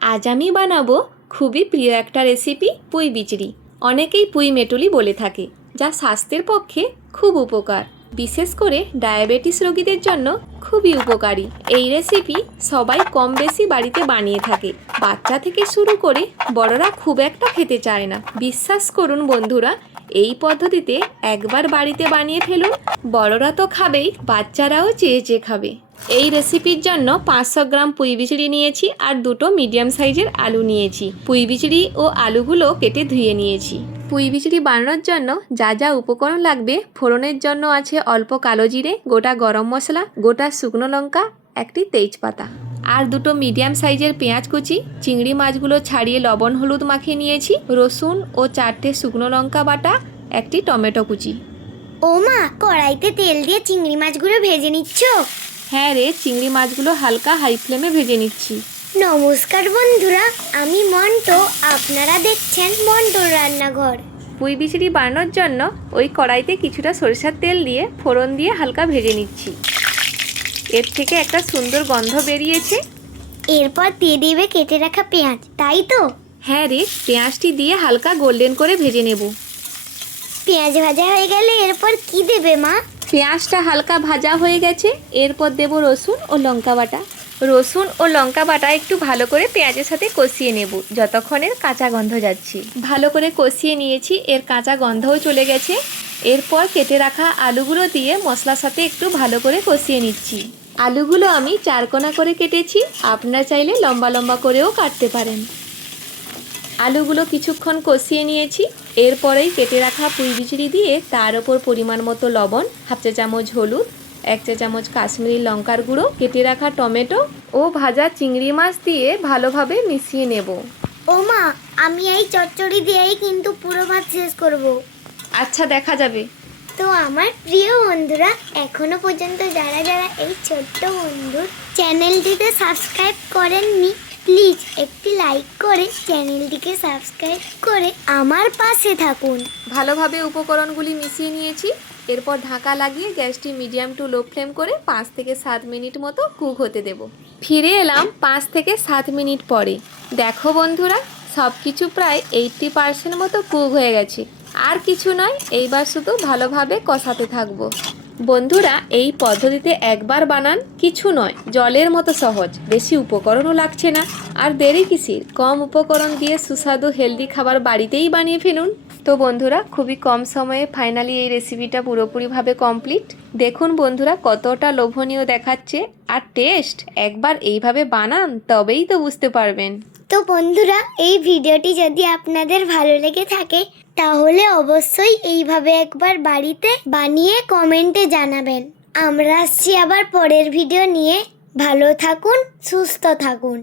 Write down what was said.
আজ আমি বানাবো খুবই প্রিয় একটা রেসিপি পুঁই বিচড়ি। অনেকেই পুঁই মেটুলি বলে থাকে, যা স্বাস্থ্যের পক্ষে খুব উপকার, বিশেষ করে ডায়াবেটিস রোগীদের জন্য খুবই উপকারী। এই রেসিপি সবাই কম বেশি বাড়িতে বানিয়ে থাকে, বাচ্চা থেকে শুরু করে বড়রা খুব একটা খেতে চায় না। বিশ্বাস করুন বন্ধুরা, এই পদ্ধতিতে একবার বাড়িতে বানিয়ে ফেলুন, বড়রা তো খাবেই, বাচ্চারাও চেয়ে চেয়ে খাবে। এই রেসিপির জন্য 500 গ্রাম পুঁই বিচড়ি নিয়েছি আর দুটো মিডিয়াম সাইজের আলু নিয়েছি। পুঁই বিচড়ি ও আলুগুলো কেটে ধুয়ে নিয়েছি। পুঁই বিচড়ি বানানোর জন্য যা যা উপকরণ লাগবে: ফোড়নের জন্য আছে অল্প কালো জিরে, গোটা গরম মশলা, গোটা শুকনো লঙ্কা, একটি তেজপাতা আর দুটো মিডিয়াম সাইজের পেঁয়াজ কুচি। চিংড়ি মাছগুলো ছাড়িয়ে লবণ হলুদ মাখিয়ে নিয়েছি। রসুন ও 4টে শুকনো লঙ্কা বাটা, একটি টমেটো কুচি। ও মা, কড়াইতে তেল দিয়ে চিংড়ি মাছগুলো ভেজে নিচ্ছ? হ্যাঁ রে, চিংড়ি মাছগুলো হালকা হাই ফ্লেমে ভেজে নিচ্ছি। নমস্কার বন্ধুরা, আমি মন্টু, আপনারা দেখছেন মন্টুর রান্নাঘর। পুঁই বিচড়ি বানানোর জন্য ওই কড়াইতে কিছুটা সরিষার তেল দিয়ে ফোড়ন দিয়ে হালকা ভেজে নিচ্ছি। এর থেকে একটা সুন্দর গন্ধ বেরিয়েছে। এরপর দিয়ে দেবে কেটে রাখা পেঁয়াজ, তাই তো? হ্যাঁ রে, পেঁয়াজটি দিয়ে হালকা গোল্ডেন করে ভেজে নেব। পেঁয়াজ ভাজা হয়ে গেলে এরপর কি দেবে মা? পেঁয়াজটা হালকা ভাজা হয়ে গেছে, এরপর দেব রসুন ও লঙ্কা বাটা। রসুন ও লঙ্কা বাটা একটু ভালো করে পেঁয়াজের সাথে কষিয়ে নেব, যতক্ষণের কাঁচা গন্ধ যাচ্ছে। ভালো করে কষিয়ে নিয়েছি, এর কাঁচা গন্ধও চলে গেছে। এরপর কেটে রাখা আলুগুলো দিয়ে মশলার সাথে একটু ভালো করে কষিয়ে নিচ্ছি। আলুগুলো আমি 4 কোনা করে কেটেছি, আপনারা চাইলে লম্বা লম্বা করেও কাটতে পারেন। আলুগুলো কিছুক্ষণ কষিয়ে নিয়েছি। এরপরেই কেটে রাখা পুঁই বিচড়ি দিয়ে তার ওপর পরিমাণ মতো লবণ, হাফ চা চামচ হলুদ, 1 চা চামচ কাশ্মীরি লঙ্কার গুঁড়ো, কেটে রাখা টমেটো ও ভাজা চিংড়ি মাছ দিয়ে ভালোভাবে মিশিয়ে নেব। ও মা, আমি এই চচ্চড়ি দিয়েই কিন্তু পুরো ভাত শেষ করব। আচ্ছা, দেখা যাবে। তো আমার প্রিয় বন্ধুরা, এখনো পর্যন্ত যারা যারা এই ছোট্ট বন্ধুর চ্যানেলটিতে সাবস্ক্রাইব করেননি, প্লিজ একটি লাইক করে চ্যানেলটিকে সাবস্ক্রাইব করে আমার পাশে থাকুন। ভালোভাবে উপকরণগুলি মিশিয়ে নিয়েছি। এরপর ঢাকা লাগিয়ে গ্যাসটি মিডিয়াম টু লো ফ্লেম করে 5 থেকে 7 মিনিট মতো কুক হতে দেব। ফিরে এলাম 5 থেকে 7 মিনিট পরে। দেখো বন্ধুরা, সব কিছু প্রায় 80% মতো কুক হয়ে গেছে। আর কিছু নয়, এইবার শুধু ভালোভাবে কষাতে থাকবো। বন্ধুরা, এই পদ্ধতিতে একবার বানান, কিছু নয়, জলের মতো সহজ, বেশি উপকরণও লাগছে না। আর দেরি কিসের, কম উপকরণ দিয়ে সুস্বাদু হেলদি খাবার বাড়িতেই বানিয়ে ফেলুন। তো বন্ধুরা, খুবই কম সময়ে ফাইনালি এই রেসিপিটা পুরোপুরিভাবে কমপ্লিট। দেখুন বন্ধুরা, কতটা লোভনীয় দেখাচ্ছে আর টেস্ট। একবার এইভাবে বানান, তবেই তো বুঝতে পারবেন। তো বন্ধুরা, এই ভিডিওটি যদি আপনাদের ভালো লেগে থাকে তাহলে অবশ্যই এইভাবে একবার বাড়িতে বানিয়ে কমেন্টে জানাবেন। আমরা আসছি আবার পরের ভিডিও নিয়ে। ভালো থাকুন, সুস্থ থাকুন।